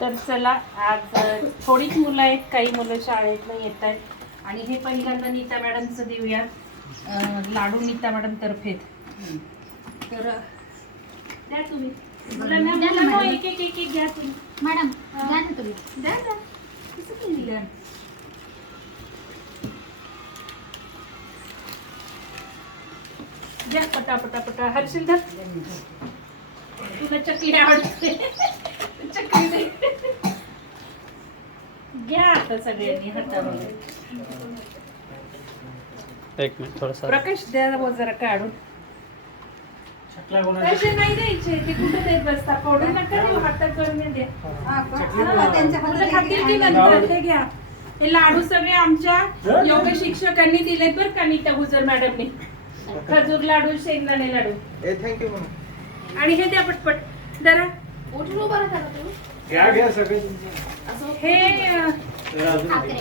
तर चला आज थोडीच मुलं आहेत काही मुलं शाळेतनं येत आहेत. आणि हे पहिल्यांदा नीता मॅडमचं देऊया. लाडू नीता मॅडम तर्फे तर द्या तुम्ही. मुलांना. एक एक एक एक घ्या तुम्ही. मॅडम द्या ना तुम्ही. द्या द्या कसं केली द्या द्या पटा पटा. पटा हर्षिल धर तुला चकली आवडते. घ्या आता सगळ्यांनी हातामध्ये. एक मिनिट थोडासा प्रकाश द्या वो जरा काढून. पैसे नाही द्यायचे ते कुठे देत बसता? पावडर नका देऊ हातात करून द्या मुलं खातील की नंतर? ते घ्या. हे लाडू सगळे आमच्या योग शिक्षकांनी दिलेत बरं का नीता गुजर मॅडमनी. खजूर लाडू शेंगदाणे लाडू. थँक्यू मॅम आणि हे द्या पटपट. जरा. उठून उभं राहता का तुम्ही. घ्या घ्या सगळे. हे अं, ठाकरे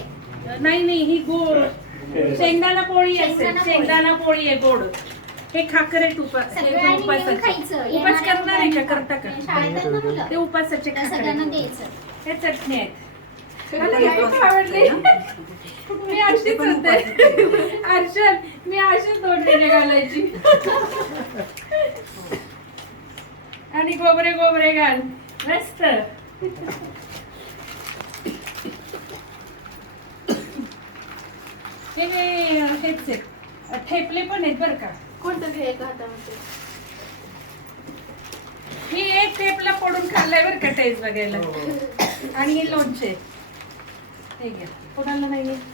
नाही नाही ही गोड. शेंगदाणा पोळी. असेल शेंगदाणा पोळी. शेंगदाणा पोळी आहे गोड. हे खाकरे तुपा हे सगळ्यांनी मिळून उपास करणार आहे का? करता का शाळेत आहेत ना मुलं. ते उपासाचे त्या खाकरे सगळ्यांना द्यायचं. हे चटणी आहेत. मला हे खूप आवडली. मी अशीच होते. अर्षद मी अशीच दोडलेले घालायची आणि गोबरे गोबरे घाल. मस्त. हे हे हेच आहेत ठेपले पण आहेत बरं का. कोणतं घे एका हातामध्ये? ही एक टेपला पडून खाल्लाय बरं का टेस्ट बघायला. आणि हे लोणचे. हे घ्या. कोणाला नाही आहे?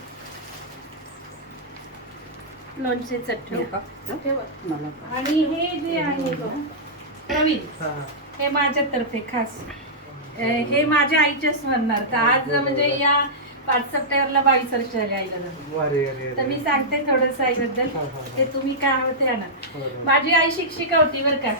लोणचे चटणी. आणि हे जे आहे प्रवीण हे. माझ्यातर्फे खास. अ, हे माझ्या आईच्या स्मरणार्थ. आज म्हणजे या पाच सप्टेंबरला बावीस वर्ष झाले आईला जाऊन. अरे अरे तर मी सांगते थोडस आईबद्दल. हा, हा. ते तुम्ही काय ना बरोबर. माझी आई शिक्षिका होती बरं का.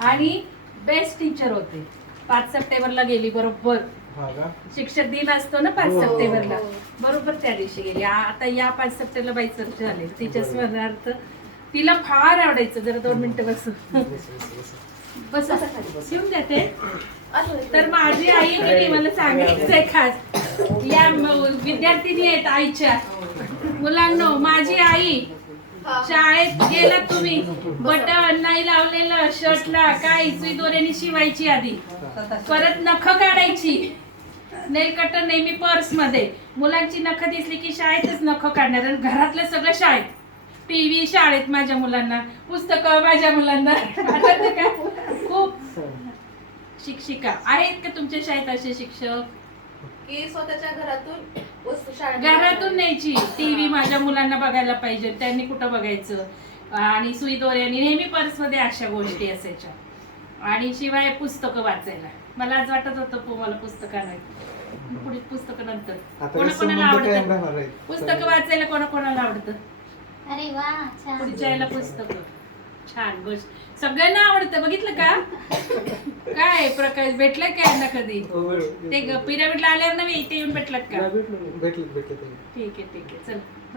आणि बेस्ट टीचर होते. पाच सप्टेंबरला गेली बरोबर. हा का? शिक्षक दिन असतो ना पाच हो. सप्टेंबरला. बरोबर त्या दिवशी गेली. आ- आता या पाच सप्टेंबरला बाईस वर्ष झाले. तिच्या बरोबर. स्मरणार्थ तिला फार आवडायचं जरा दोन मिनिटं बस, बस, येऊन जाते तर माझी आई गेली मला सांगायचंय खास. या विद्यार्थिनी आहेत आईच्या. मुलांनो माझी आई शाळेत गेला तुम्ही. बटन नाही लावलेलं शर्टला काय सुई दोऱ्याने शिवायची आधी. परत नख काढायची. नेल कटर नेहमी पर्समध्ये मुलांची नख दिसली की शाळेतच नख काढणार घरातलं सगळं शाळेत. टीव्ही शाळेत माझ्या मुलांना पुस्तकं माझ्या मुलांना. आठवतं का खूप शिक्षिका आहेत का तुमच्या शाळेत असे शिक्षक? की स्वतःच्या घरातून वस्तू शाळेत घरातून न्यायची. टीव्ही माझ्या मुलांना बघायला पाहिजे. त्यांनी कुठं बघायचं? आणि सुई दोऱ्याने नेहमी पर्समध्ये अशा गोष्टी असायच्या. आणि शिवाय पुस्तकं वाचायला. मला आज वाटत होतं पो मला पुस्तकं नाही पुढे पुस्तकं नंतर. आता कोणाकोणाला संबंध आवडतं? राहणार आहे. पुस्तकं वाचायला कोणाकोणाला आवडतं? अरे वा छान. पुढच्या याला पुस्तकं छान गोष्ट सगळ्यांना आवडतं. बघितलं का? काय प्रकाश? भेटलं काय यांना कधी? हो. ते पिरामिडला आल्यावर नव्हे इथे येऊन भेटलं का? भेटलं भेटलं. ठीक आहे ठीक आहे. चल.